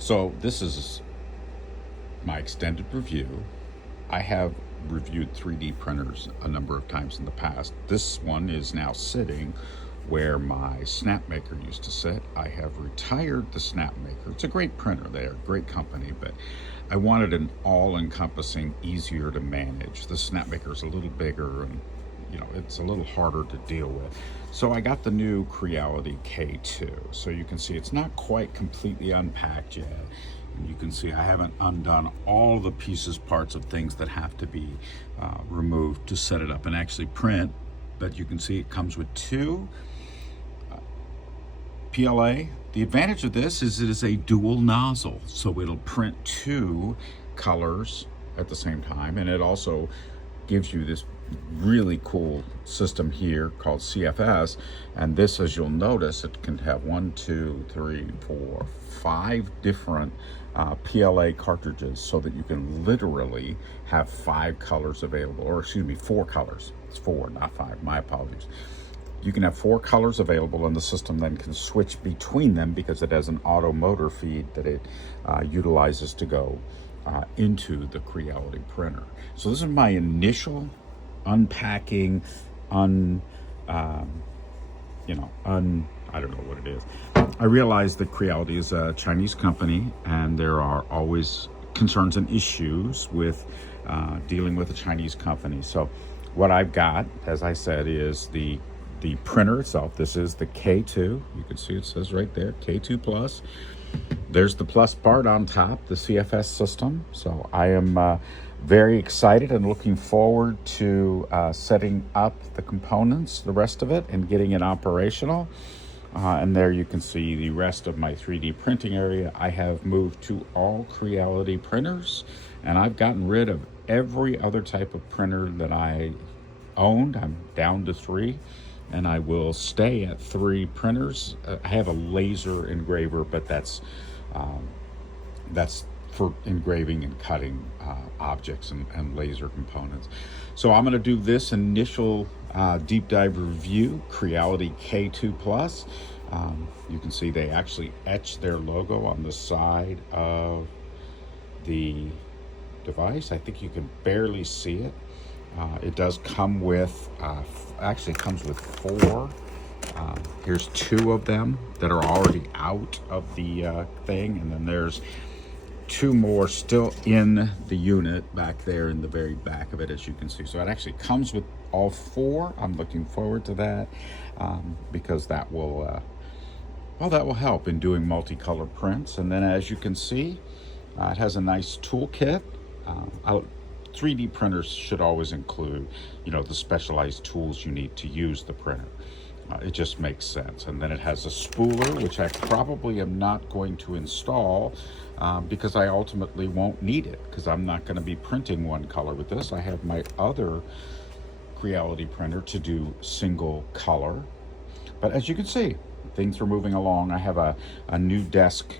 So this is my extended review. I have reviewed 3D printers a number of times in the past. This one is now sitting where my Snapmaker used to sit. I have retired the Snapmaker. It's a great printer. They're a great company, but I wanted an all-encompassing, easier to manage. The Snapmaker is a little bigger and it's a little harder to deal with. So I got the new Creality K2. So you can see it's not quite completely unpacked yet. And you can see I haven't undone all the pieces, parts of things that have to be removed to set it up and actually print. But you can see it comes with two PLA. The advantage of this is it is a dual nozzle, so it'll print two colors at the same time, and it also gives you this really cool system here called CFS. And this, as you'll notice, it can have 1, 2, 3, 4, 5 different PLA cartridges, so that you can literally have 5 colors available, or excuse me, 4 colors. It's 4, not 5, my apologies. You can have 4 colors available, and the system then can switch between them because it has an auto motor feed that it utilizes to go into the Creality printer. So this is my initial unpacking, I don't know what it is. I realize that Creality is a Chinese company, and there are always concerns and issues with dealing with a Chinese company. So what I've got, as I said, is the printer itself. This is the K2. You can see it says right there, K2 Plus. There's the plus part on top, the CFS system. So I am very excited and looking forward to setting up the components, the rest of it, and getting it operational. And there you can see the rest of my 3D printing area. I have moved to all Creality printers, and I've gotten rid of every other type of printer that I owned. I'm down to 3. And I will stay at 3 printers. I have a laser engraver, but that's for engraving and cutting objects and laser components. So I'm going to do this initial deep dive review, Creality K2 Plus. You can see they actually etched their logo on the side of the device. I think you can barely see it. It does come with, actually it comes with 4. Here's 2 of them that are already out of the thing, and then there's 2 more still in the unit back there in the very back of it, as you can see. So it actually comes with all 4. I'm looking forward to that because that will, that will help in doing multicolor prints. And then, as you can see, it has a nice toolkit. 3D printers should always include, the specialized tools you need to use the printer. It just makes sense. And then it has a spooler, which I probably am not going to install because I ultimately won't need it, because I'm not going to be printing one color with this. I have my other Creality printer to do single color. But as you can see, things are moving along. I have a new desk,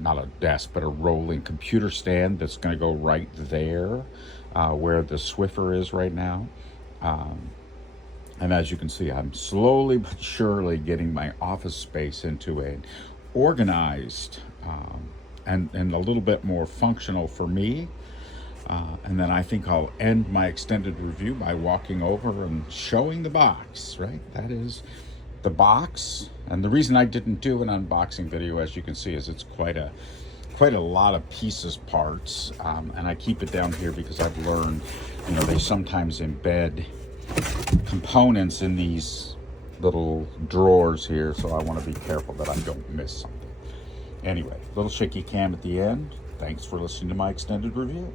not a desk, but a rolling computer stand that's going to go right there where the Swiffer is right now. And as you can see, I'm slowly but surely getting my office space into an organized and a little bit more functional for me. And then I think I'll end my extended review by walking over and showing the box, right? That is the box. And the reason I didn't do an unboxing video, as you can see, is it's quite a lot of pieces, parts, and I keep it down here because I've learned, they sometimes embed components in these little drawers here, so I want to be careful that I don't miss something. Anyway, little shaky cam at the end. Thanks for listening to my extended review.